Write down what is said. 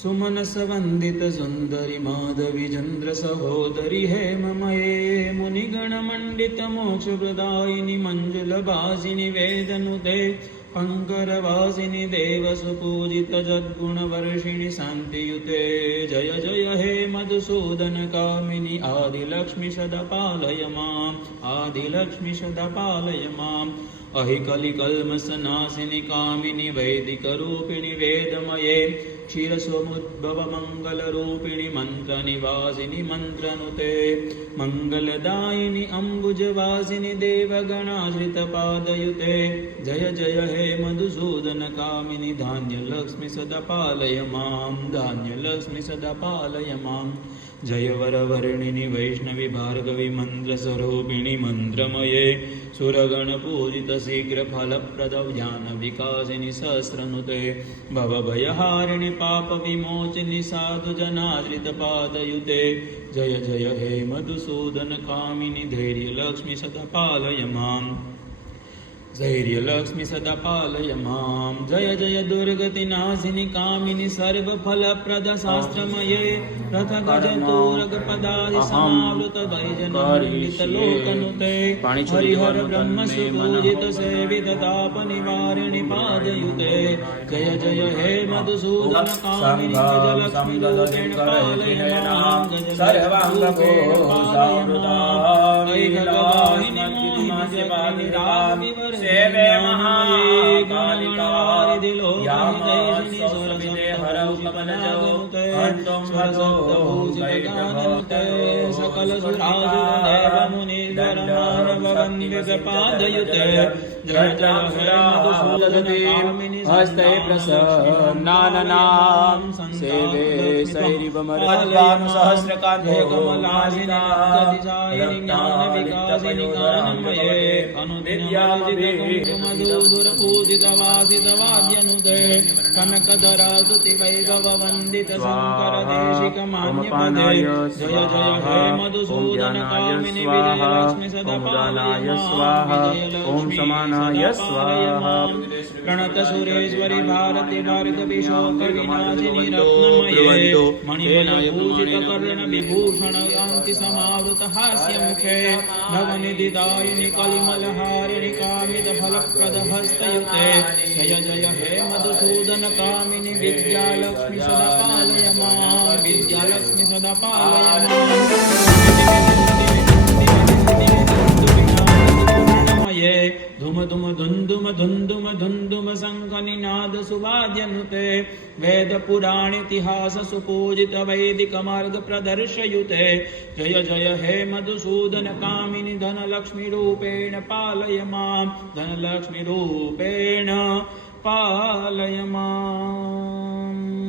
सुमनस वंदित सुंदरी माधवी चंद्र सहोदरी हेममये मुनिगण मंडित मोक्ष प्रदायिनी मंजुल भासिनी वेदनुते पंकर वासिनी देव सुपूजित जद्गुण वर्षिणी शांतियुते जय जय हे मधुसूदन कामिनी आदिलक्ष्मी सदा पालय माम् आदिलक्ष्मी सदा पालय माम् अहिकलि कल्मषनाशिनि कामिनि वैदिक रूपिणि वेदमये क्षीरसमुद्भव मंगल रूपिणि मंत्र निवासिनि मंत्रनुते मंगलदायिनि अंबुजवासिनि देवगणाश्रित पादयुते जय जय हे मधुसूदन कामिनि धान्य लक्ष्मी सदा पालय माम् धान्य लक्ष्मी सदा पालय माम् जय वरवर्णिनि वैष्णवी भार्गवी मंत्र स्वरूपिणि मंत्रमये सुरगण पूजित शीघ्र फलप्रद ज्ञान विकासिनि सहस्रनुते भवभयहारिणि पाप विमोचिनि साधु जनाश्रित पादयुते जय जय हे मधुसूदन कामिनि धैर्य लक्ष्मी सदा पालय माम् धैर्य लक्ष्मी सदा पालय माम् जय जय दुर्गति नाशिनि कामिनि सर्व फलप्रद शास्त्रमये रथ गज तूरग पदादि समावृत वैजनामृत लोकनुते हरिहर ब्रह्म सुपूजित सेवित ताप निवारिणि पादयुते जय जय हे मधुसूदन कामिनि गज लक्ष्मी रूपेण पालय माम् गज सर्वांग भगवाहिनि मोहिनि जगन्नि राविवर सेवे महाकालिकारिधि लोकहितैषिणि सरसप्तभुजपनजगौते हन्तुं भगो जयगाननुते सकल सुरासुरदेव मुनिर्वरमानववन्दित पादयुते जय जय हे मधुसूदन कामिनि हस्ते प्रसन्नाननां सेवे सैरिवमरत्वां सहस्रकान्ते कमलासिनी गतिसायिनि ज्ञानविकासिनि गानमये अनुदिनवादित कुङ्कुमधूसुरपूजितवासितवाद्यनुते कनकधरास्तुति वैभववन्दित शङ्कर देशिक मान्यपदे जय जय हे मधुसूदन कामिनि विजयलक्ष्मी सदा पालय माम् समानाय स्वाहा प्रणत सुरेश्वरी भारती भार्गवी शोक विनाशिनी रत्नमये मणिमय पूजित कर्ण विभूषण कांति समावृत हास्य मुखे नवनिधि दायिनि कलिमलहारिणि कामित फलप्रद हस्तयुते जय जय हे मधुसूदन कामिनि विद्यालक्ष्मी सदा पालय माम् विद्यालक्ष्मी सदा पालय माम् धुम धुम धुंधुम धुंधुम धुंधुम शंख निनाद सुवाद्यनुते वेद पुराण इतिहास सुपूजित वैदिक मार्ग प्रदर्शयुते जय जय हे मधुसूदन कामिनि धनलक्ष्मी रूपेण पालय माम् धनलक्ष्मी रूपेण पालय माम्।